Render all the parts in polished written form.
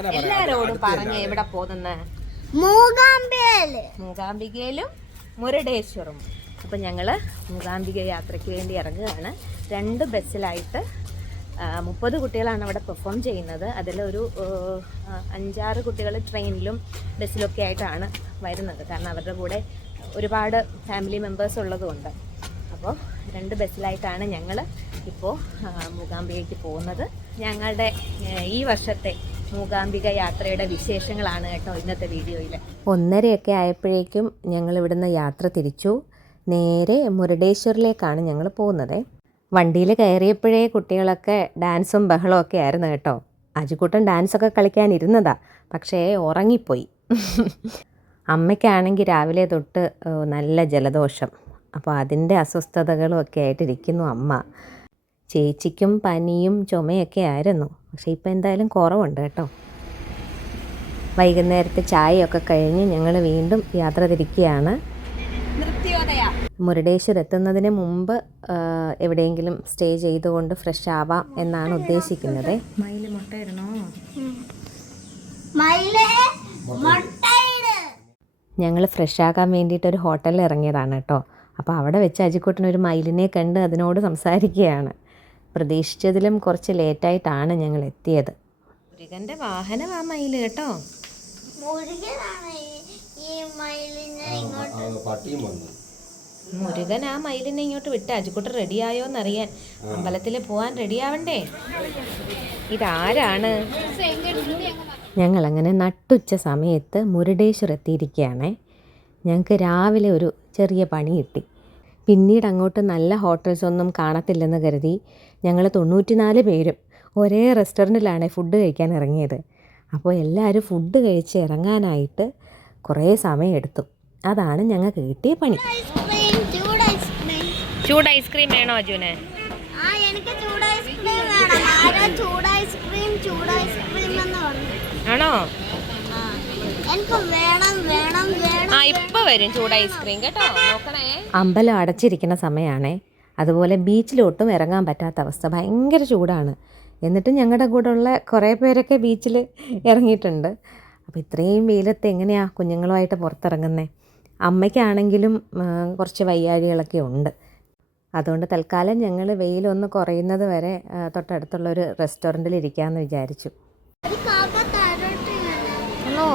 എല്ലാരോടും പറഞ്ഞ എവിടെ പോകുന്ന മൂകാംബികയിലും മുരുടേശ്വറും. അപ്പം ഞങ്ങൾ മൂകാംബിക യാത്രയ്ക്ക് വേണ്ടി ഇറങ്ങുകയാണ്. 2 ബസ്സിലായിട്ട് 30 കുട്ടികളാണ് അവിടെ പെർഫോം ചെയ്യുന്നത്. അതിലൊരു 5-6 കുട്ടികൾ ട്രെയിനിലും ബസ്സിലൊക്കെ ആയിട്ടാണ് വരുന്നത്. കാരണം അവരുടെ കൂടെ ഒരുപാട് ഫാമിലി മെമ്പേഴ്സ് ഉള്ളതുകൊണ്ട്. അപ്പോൾ 2 ബസ്സിലായിട്ടാണ് ഞങ്ങൾ ഇപ്പോൾ മൂകാംബികയ്ക്ക് പോകുന്നത്. ഞങ്ങളുടെ ഈ വർഷത്തെ മൂകാംബിക യാത്രയുടെ വിശേഷങ്ങളാണ് കേട്ടോ ഇന്നത്തെ വീഡിയോയിൽ. 1:30 ആയപ്പോഴേക്കും ഞങ്ങൾ ഇവിടുന്ന് യാത്ര തിരിച്ചു. നേരെ മുരുടേശ്വറിലേക്കാണ് ഞങ്ങൾ പോകുന്നത്. വണ്ടിയിൽ കയറിയപ്പോഴേ കുട്ടികളൊക്കെ ഡാൻസും ബഹളവും ഒക്കെ ആയിരുന്നു കേട്ടോ. അജിക്കുട്ടൻ ഡാൻസൊക്കെ കളിക്കാനിരുന്നതാ, പക്ഷേ ഉറങ്ങിപ്പോയി. അമ്മയ്ക്കാണെങ്കിൽ രാവിലെ തൊട്ട് നല്ല ജലദോഷം, അപ്പോൾ അതിൻ്റെ അസ്വസ്ഥതകളും ഒക്കെ ആയിട്ടിരിക്കുന്നു അമ്മ. ചേച്ചിക്കും പനിയും ചുമയൊക്കെ ആയിരുന്നു, പക്ഷേ ഇപ്പോൾ എന്തായാലും കുറവുണ്ട് കേട്ടോ. വൈകുന്നേരത്തെ ചായയൊക്കെ കഴിഞ്ഞ് ഞങ്ങൾ വീണ്ടും യാത്ര തിരിക്കുകയാണ്. മുരുടേശ്വർ എത്തുന്നതിന് മുമ്പ് എവിടെയെങ്കിലും സ്റ്റേ ചെയ്തുകൊണ്ട് ഫ്രഷ് ആവാം എന്നാണ് ഉദ്ദേശിക്കുന്നത്. ഞങ്ങൾ ഫ്രഷ് ആകാൻ വേണ്ടിയിട്ട് ഒരു ഹോട്ടലിൽ ഇറങ്ങിയതാണ് കേട്ടോ. അപ്പോൾ അവിടെ വെച്ച് അജിക്കുട്ടനൊരു മയിലിനെ കണ്ട് അതിനോട് സംസാരിക്കുകയാണ്. പ്രതീക്ഷിച്ചതിലും കുറച്ച് ലേറ്റായിട്ടാണ് ഞങ്ങൾ എത്തിയത്. മുരുകൻ്റെ വാഹനമാ മയിൽ കേട്ടോ. മുരുകൻ ആ മയിലിനെ ഇങ്ങോട്ട് വിട്ട് അജിക്കുട്ടൻ റെഡിയായോ എന്നറിയാൻ. അമ്പലത്തിൽ പോകാൻ റെഡിയാവണ്ടേ? ഇതാരാണ്? ഞങ്ങളങ്ങനെ നട്ടുച്ച സമയത്ത് മുരുടേശ്വർ എത്തിയിരിക്കുകയാണേ. ഞങ്ങൾക്ക് രാവിലെ ഒരു ചെറിയ പണി കിട്ടി. പിന്നീട് അങ്ങോട്ട് നല്ല ഹോട്ടൽസ് ഒന്നും കാണത്തില്ലെന്ന് കരുതി ഞങ്ങൾ 94 പേരും ഒരേ റെസ്റ്റോറൻറ്റിലാണ് ഫുഡ് കഴിക്കാൻ ഇറങ്ങിയത്. അപ്പോൾ എല്ലാവരും ഫുഡ് കഴിച്ച് ഇറങ്ങാനായിട്ട് കുറേ സമയം എടുത്തു. അതാണ് ഞങ്ങൾക്ക് കിട്ടിയ പണി. ചൂട് ഐസ്ക്രീം വേണോ അജുനെ? ആണോ? ഇപ്പൊ വരും ചൂട് ഐസ്ക്രീം കേട്ടോ, നോക്കണേ. അമ്പലം അടച്ചിരിക്കുന്ന സമയമാണേ. അതുപോലെ ബീച്ചിലോട്ടും ഇറങ്ങാൻ പറ്റാത്ത അവസ്ഥ, ഭയങ്കര ചൂടാണ്. എന്നിട്ട് ഞങ്ങളുടെ കൂടെ ഉള്ള കുറേ പേരൊക്കെ ബീച്ചിൽ ഇറങ്ങിയിട്ടുണ്ട്. അപ്പോൾ ഇത്രയും വെയിലത്ത് എങ്ങനെയാണ് കുഞ്ഞുങ്ങളുമായിട്ട് പുറത്തിറങ്ങുന്നത്? അമ്മയ്ക്കാണെങ്കിലും കുറച്ച് വയ്യാഴികളൊക്കെ ഉണ്ട്. അതുകൊണ്ട് തൽക്കാലം ഞങ്ങൾ വെയിലൊന്ന് കുറയുന്നത് വരെ തൊട്ടടുത്തുള്ളൊരു റെസ്റ്റോറൻറ്റിൽ ഇരിക്കാമെന്ന് വിചാരിച്ചു. ഹലോ,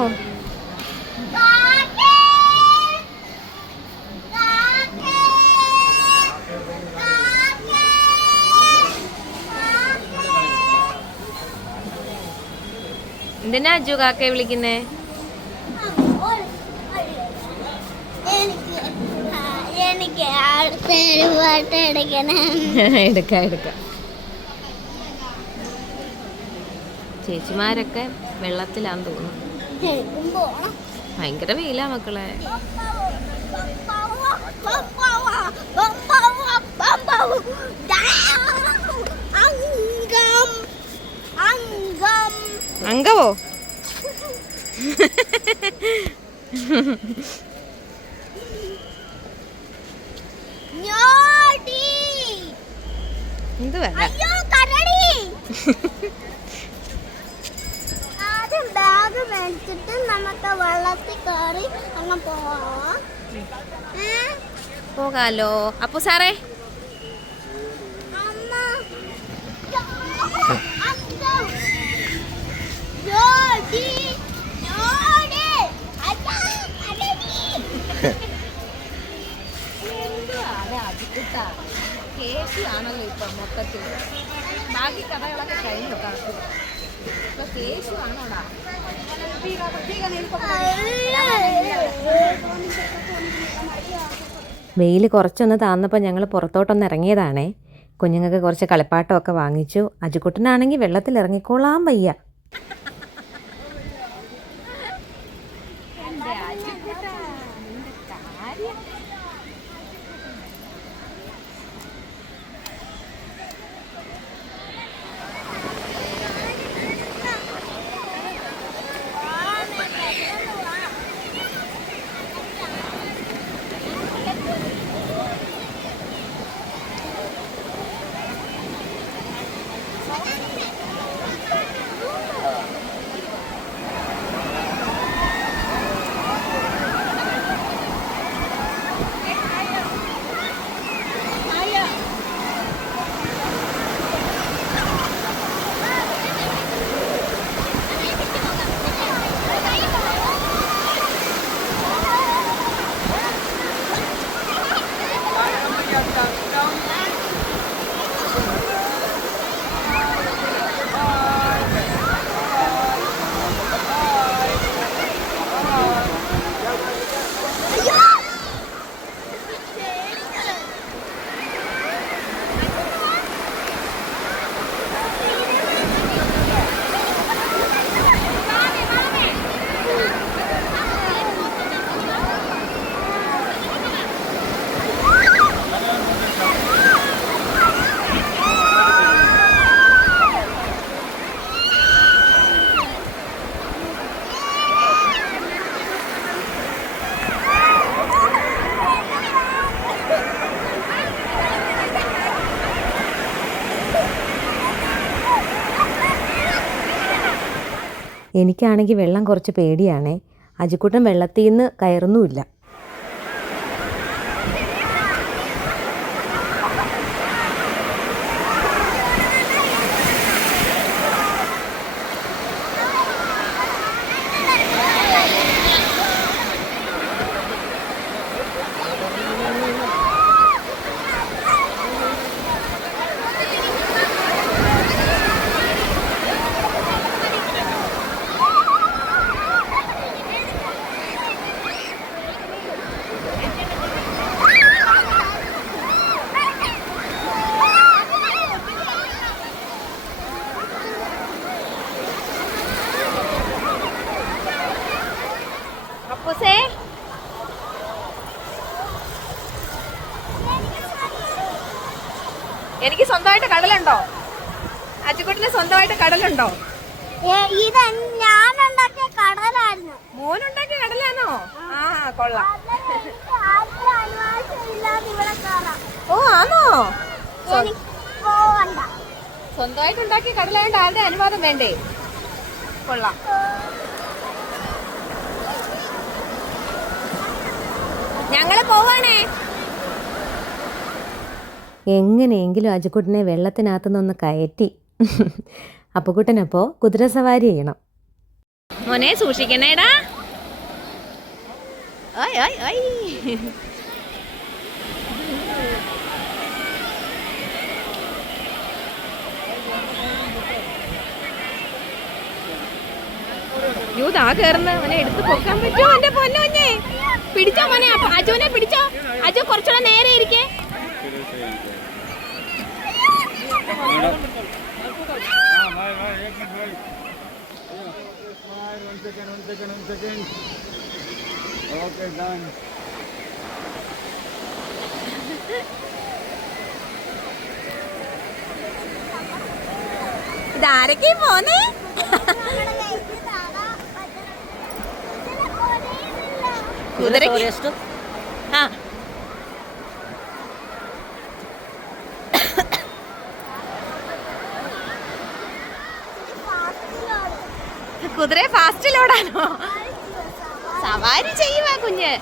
എന്തിനാ അജു കാക്കയെ വിളിക്കുന്നേ? എടുക്കാം. ചേച്ചിമാരൊക്കെ വെള്ളത്തിലാന്ന് തോന്നുന്നു. ഭയങ്കര വെയിലാ മക്കളെ. അങ്കവോ? എന്ത് വേണ്ട, ബാഗ് മേടിച്ചിട്ട് നമുക്ക് വെള്ളത്തിൽ കയറി അങ്ങ് പോകാലോ. അപ്പു സാറേ, കേശുവാണല്ലോ ഇപ്പം മൊത്തത്തിൽ. ബാക്കി കഥകളൊക്കെ കഴിഞ്ഞു. കേശുവാണോടാ? വെയിൽ കുറച്ചൊന്ന് താന്നപ്പോൾ ഞങ്ങൾ പുറത്തോട്ടൊന്ന് ഇറങ്ങിയതാണേ. കുഞ്ഞുങ്ങൾക്ക് കുറച്ച് കളിപ്പാട്ടമൊക്കെ വാങ്ങിച്ചു. അജിക്കുട്ടനാണെങ്കിൽ വെള്ളത്തിൽ ഇറങ്ങിക്കോളാൻ വയ്യ. എനിക്കാണെങ്കിൽ വെള്ളം കുറച്ച് പേടിയാണേ. അജിക്കുട്ടൻ വെള്ളത്തിൽ നിന്ന് കയറുന്നുമില്ല. അപ്പൂസേ, എനിക്ക് സ്വന്തമായിട്ട് കടലുണ്ടോ? അച്ചുകുട്ടിന് സ്വന്തമായിട്ട് കടലുണ്ടോ? ഇത് ഞാനുണ്ടാക്കിയ കടലായിരുന്നു. മോനുണ്ടാക്കിയ കടലാണോ? ആ, കൊള്ളാം. ഓ, ആണോ? സ്വന്തമായിട്ട് ഉണ്ടാക്കിയ കടലായോണ്ട് ആരുടെ അനുവാദം വേണ്ടേ? കൊള്ളാം. ഞങ്ങള് പോവാണേ. എങ്ങനെയെങ്കിലും അജിക്കുട്ടനെ വെള്ളത്തിനകത്തു നിന്നൊന്ന് കയറ്റി. അപ്പുക്കുട്ടനപ്പോൾ കുതിരസവാരി ചെയ്യണം. മോനെ സൂക്ഷിക്കണേടാ. ഓയ് ഓയ് ഓയ്. യൂതാ കേറുന്ന മോനെ എടുത്ത് പൊക്കാൻ പറ്റുമോ? എന്റെ പൊന്നോഞ്ഞേ പിടിച്ചോ മോനെ. അജുവിനെ പിടിച്ചോ. അജു കുറച്ചുകൂടെ നേരെ ഇരിക്കേ. ഇതാരൊക്കെ പോന്നേ? കുതിരക്ക് ആ കുതിരയെ ഫാസ്റ്റിലോടാനോ? സവാരി ചെയ്യുവാ കുഞ്ഞ്.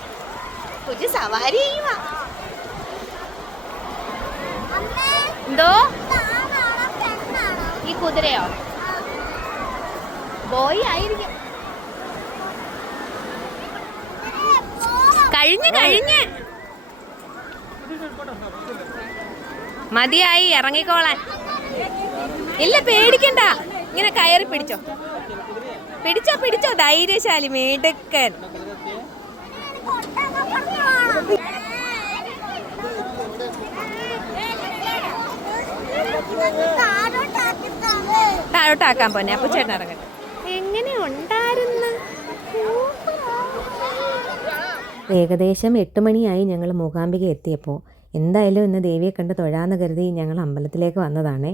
കുഞ്ഞ് സവാരി ചെയ്യുവാ. എന്തോ ഈ കുതിരയോ? ബോയ് ആയിരിക്കും. കഴിഞ്ഞ് മതിയായി, ഇറങ്ങിക്കോളാൻ. ഇല്ല, പേടിക്കണ്ട. ഇങ്ങനെ കയറി പിടിച്ചോ. പിടിച്ചോ ധൈര്യശാലി മേടുക്കൻ. താഴോട്ടാക്കാൻ പോന്നെ. അപ്പൊ ചേട്ടൻ ഇറങ്ങട്ടെ. എങ്ങനെ ഉണ്ടായിരുന്നു? ഏകദേശം 8 മണിയായി ഞങ്ങൾ മൂകാംബിക എത്തിയപ്പോൾ. എന്തായാലും ഇന്ന് ദേവിയെ കണ്ട് തൊഴാന്ന് കരുതി ഞങ്ങൾ അമ്പലത്തിലേക്ക് വന്നതാണേ.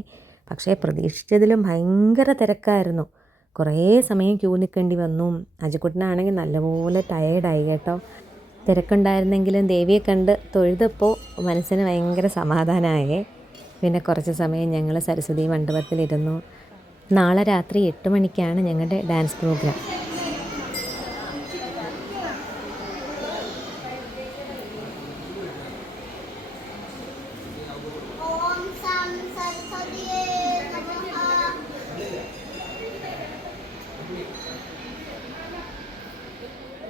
പക്ഷേ പ്രതീക്ഷിച്ചതിലും ഭയങ്കര തിരക്കായിരുന്നു. കുറേ സമയം ക്യൂ നിൽക്കേണ്ടി വന്നു. അജിക്കുട്ടനാണെങ്കിൽ നല്ലപോലെ ടയേർഡായി കേട്ടോ. തിരക്കുണ്ടായിരുന്നെങ്കിലും ദേവിയെ കണ്ട് തൊഴുതപ്പോൾ മനസ്സിന് ഭയങ്കര സമാധാനമായേ. പിന്നെ കുറച്ച് സമയം ഞങ്ങൾ സരസ്വതി മണ്ഡപത്തിലിരുന്നു. നാളെ രാത്രി 8 മണിക്കാണ് ഞങ്ങളുടെ ഡാൻസ് പ്രോഗ്രാം.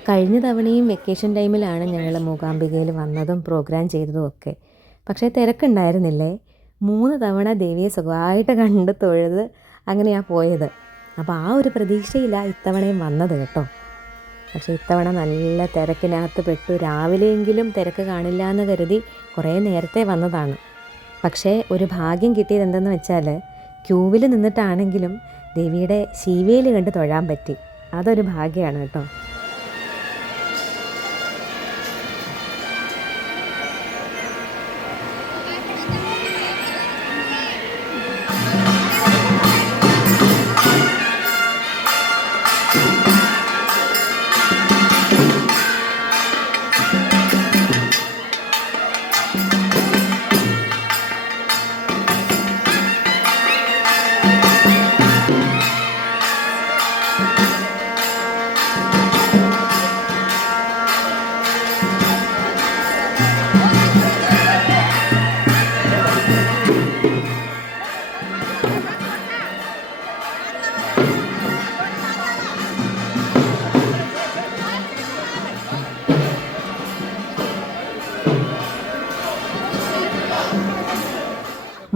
കഴിഞ്ഞ തവണയും വെക്കേഷൻ ടൈമിലാണ് ഞങ്ങൾ മൂകാംബികയിൽ വന്നതും പ്രോഗ്രാം ചെയ്തതും ഒക്കെ. പക്ഷേ തിരക്കുണ്ടായിരുന്നില്ലേ. 3 തവണ ദേവിയെ സുഖമായിട്ട് കണ്ട് തൊഴുത് അങ്ങനെയാണ് പോയത്. അപ്പോൾ ആ ഒരു പ്രതീക്ഷയിലാണ് ഇത്തവണയും വന്നത് കേട്ടോ. പക്ഷേ ഇത്തവണ നല്ല തിരക്കിനകത്ത് പെട്ടു. രാവിലെയെങ്കിലും തിരക്ക് കാണില്ല എന്ന് കരുതി കുറേ നേരത്തെ വന്നതാണ്. പക്ഷേ ഒരു ഭാഗ്യം കിട്ടിയത് എന്തെന്ന് വെച്ചാൽ ക്യൂവിൽ നിന്നിട്ടാണെങ്കിലും ദേവിയുടെ ശീവേൽ കണ്ട് തൊഴാൻ പറ്റി. അതൊരു ഭാഗ്യമാണ് കേട്ടോ.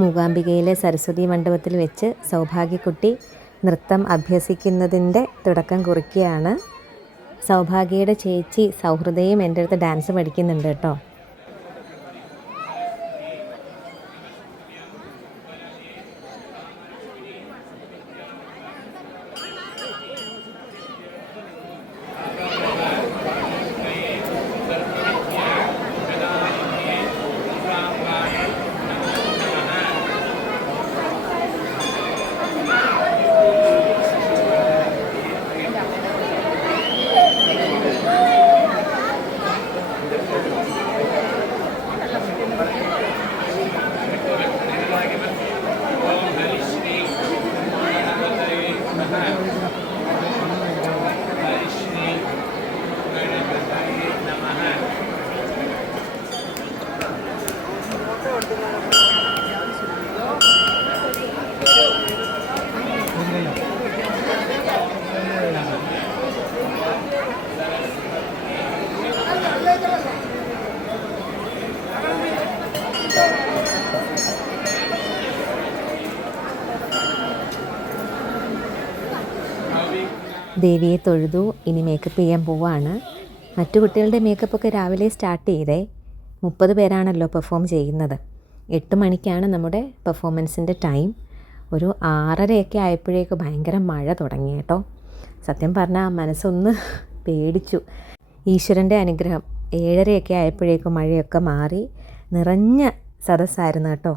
മൂകാംബികയിലെ സരസ്വതി മണ്ഡപത്തിൽ വെച്ച് സൗഭാഗ്യക്കുട്ടി നൃത്തം അഭ്യസിക്കുന്നതിൻ്റെ തുടക്കം കുറിക്കുകയാണ്. സൗഭാഗ്യയുടെ ചേച്ചി സൗഹൃദയും എൻ്റെ അടുത്ത് ഡാൻസ് പഠിക്കുന്നുണ്ട് കേട്ടോ. ദേവിയെ തൊഴുതു. ഇനി മേക്കപ്പ് ചെയ്യാൻ പോവാണ്. മറ്റു കുട്ടികളുടെ മേക്കപ്പൊക്കെ രാവിലെ സ്റ്റാർട്ട് ചെയ്തേ. 30 പേരാണല്ലോ പെർഫോം ചെയ്യുന്നത്. 8 മണിക്കാണ് നമ്മുടെ പെർഫോമൻസിൻ്റെ ടൈം. ഒരു 6:30 ആയപ്പോഴേക്ക് ഭയങ്കര മഴ തുടങ്ങി കേട്ടോ. സത്യം പറഞ്ഞാൽ മനസ്സൊന്ന് പേടിച്ചു. ഈശ്വരൻ്റെ അനുഗ്രഹം. 7:30 ആയപ്പോഴേക്കും മഴയൊക്കെ മാറി നിറഞ്ഞ സദസ്സായിരുന്നു കേട്ടോ.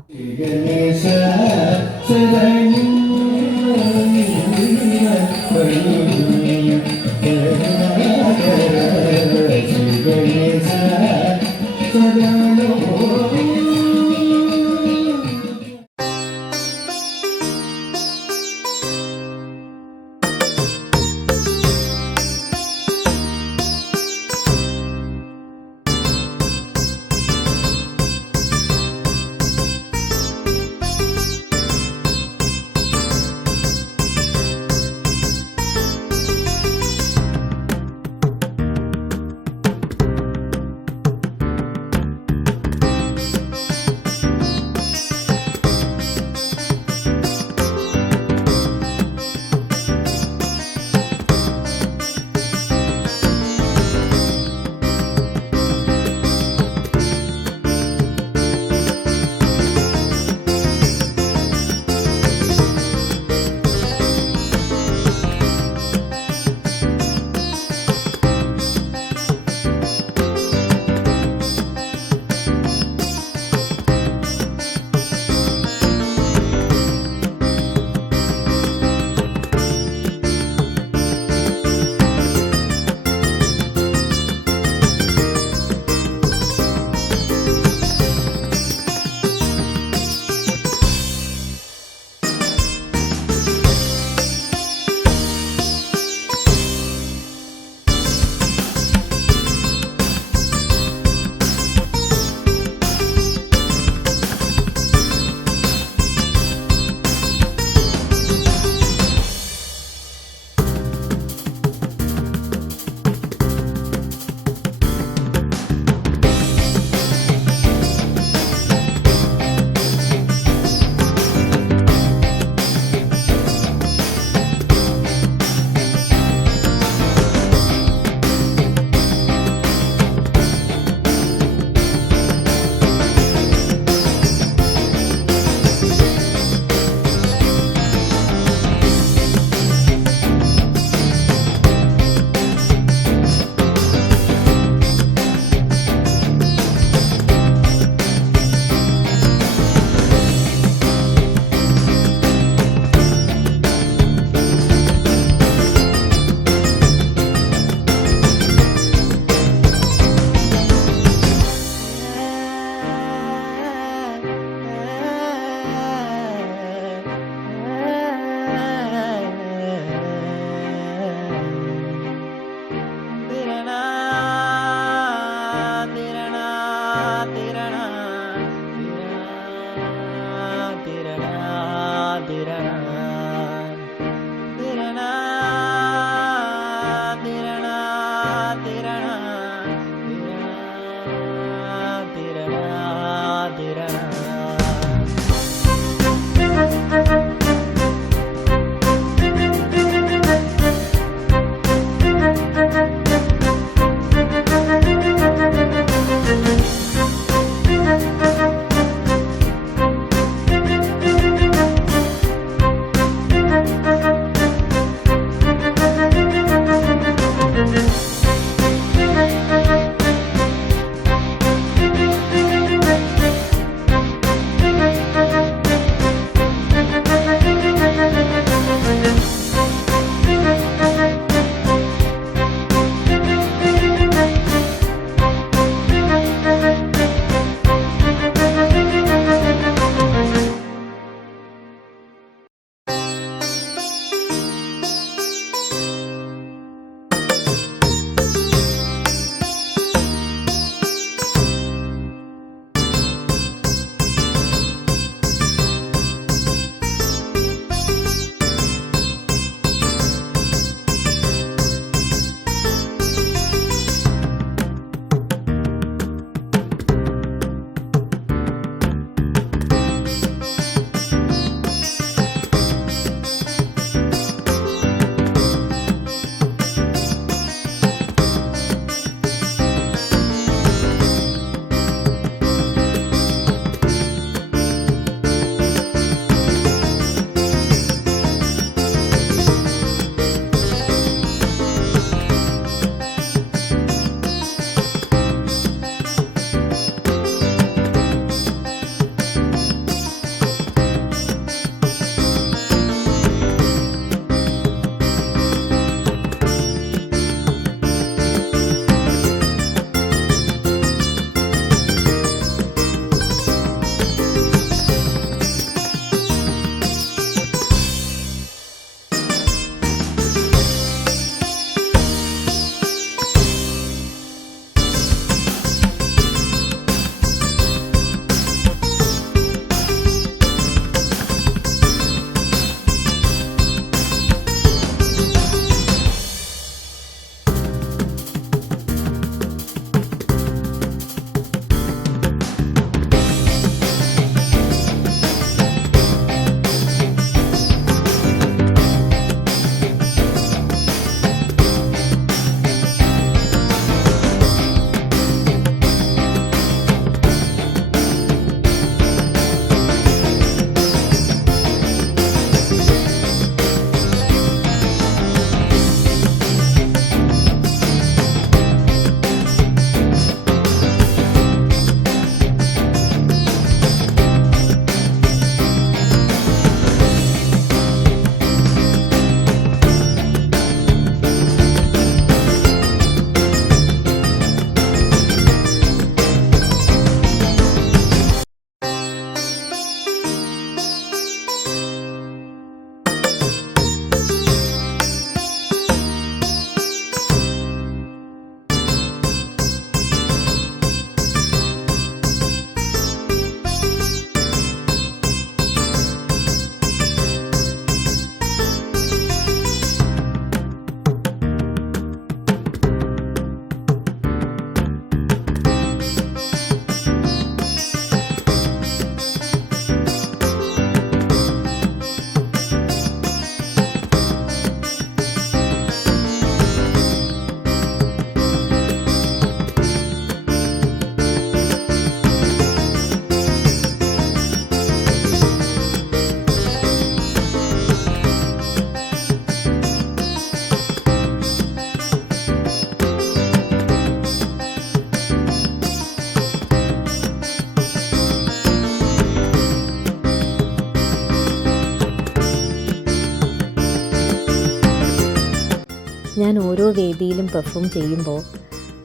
ഞാൻ ഓരോ വേദിയിലും പെർഫോം ചെയ്യുമ്പോൾ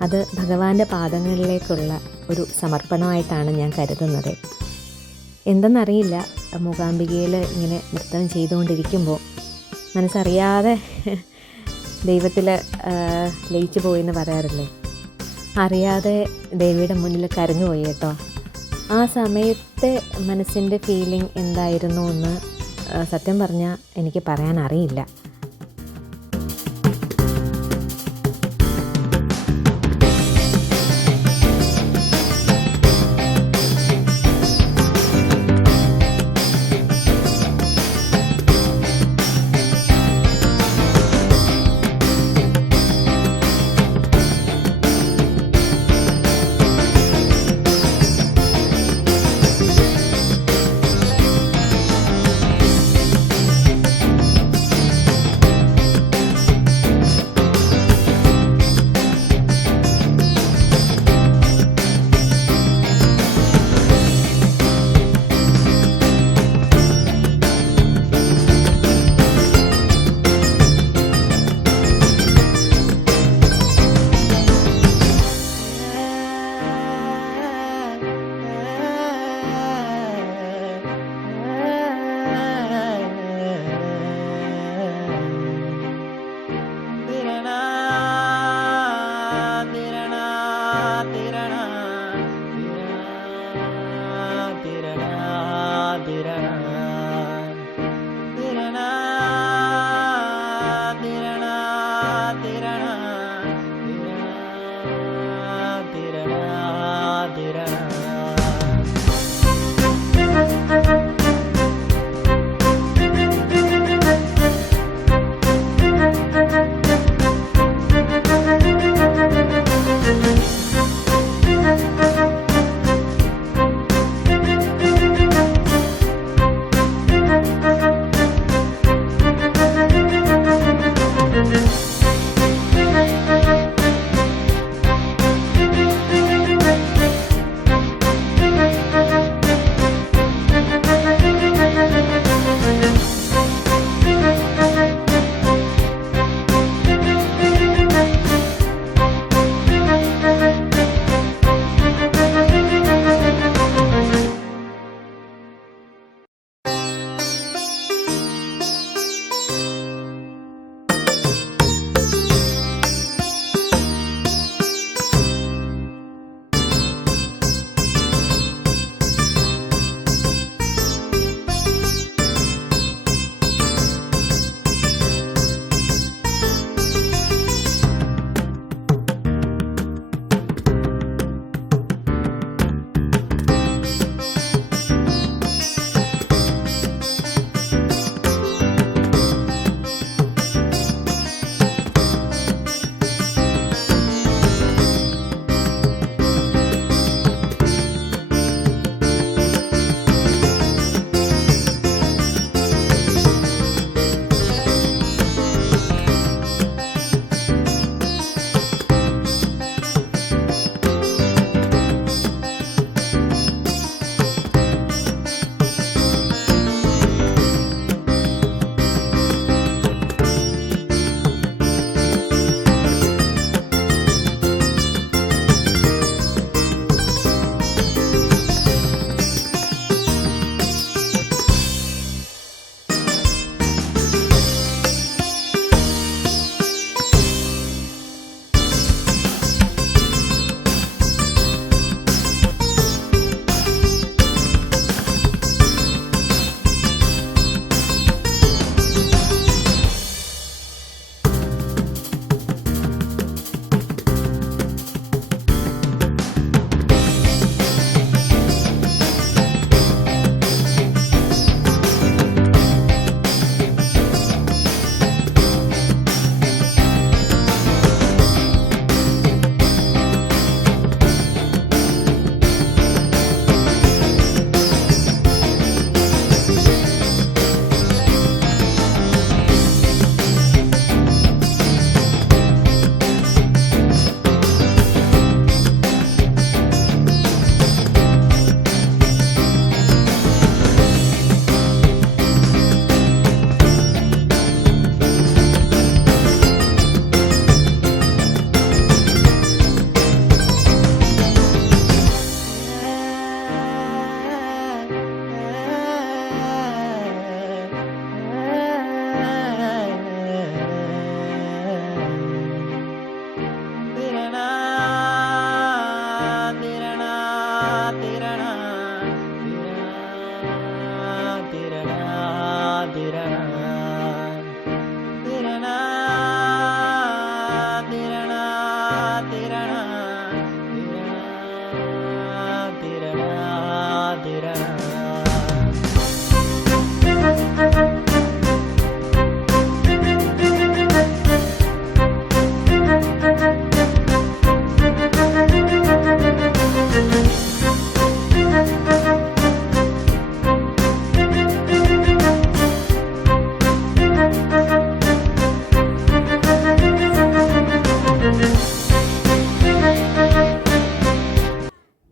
അത് ഭഗവാന്റെ പാദങ്ങളിലേക്കുള്ള ഒരു സമർപ്പണമായിട്ടാണ് ഞാൻ കരുതുന്നത്. എന്തെന്നറിയില്ല, മൂകാംബികയിൽ ഇങ്ങനെ നൃത്തം ചെയ്തുകൊണ്ടിരിക്കുമ്പോൾ മനസ്സറിയാതെ ദൈവത്തിൽ ലയിച്ചു പോയെന്ന് പറയാറില്ലേ, അറിയാതെ ദേവിയുടെ മുന്നിൽ കരഞ്ഞു പോയി കേട്ടോ. ആ സമയത്തെ മനസ്സിൻ്റെ ഫീലിംഗ് എന്തായിരുന്നു എന്ന് സത്യം പറഞ്ഞാൽ എനിക്ക് പറയാൻ അറിയില്ല.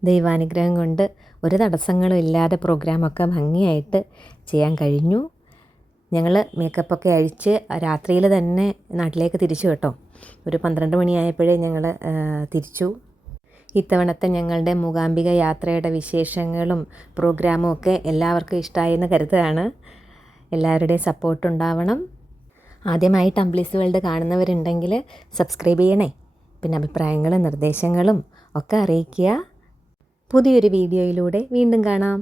ദൈവാനുഗ്രഹം കൊണ്ട് ഒരു തടസ്സങ്ങളും ഇല്ലാതെ പ്രോഗ്രാമൊക്കെ ഭംഗിയായിട്ട് ചെയ്യാൻ കഴിഞ്ഞു. ഞങ്ങൾ മേക്കപ്പൊക്കെ അഴിച്ച് രാത്രിയിൽ തന്നെ നാട്ടിലേക്ക് തിരിച്ചു കേട്ടോ. ഒരു 12 മണിയായപ്പോഴേ ഞങ്ങൾ തിരിച്ചു. ഇത്തവണത്തെ ഞങ്ങളുടെ മൂകാംബിക യാത്രയുടെ വിശേഷങ്ങളും പ്രോഗ്രാമും ഒക്കെ എല്ലാവർക്കും ഇഷ്ടമായെന്ന് കരുതുകയാണ്. എല്ലാവരുടെയും സപ്പോർട്ട് ഉണ്ടാവണം. ആദ്യമായി ടംബ്ലീസ് വേൾഡ് കാണുന്നവരുണ്ടെങ്കിൽ സബ്സ്ക്രൈബ് ചെയ്യണേ. പിന്നെ അഭിപ്രായങ്ങളും നിർദ്ദേശങ്ങളും ഒക്കെ അറിയിക്കുക. പുതിയൊരു വീഡിയോയിലൂടെ വീണ്ടും കാണാം.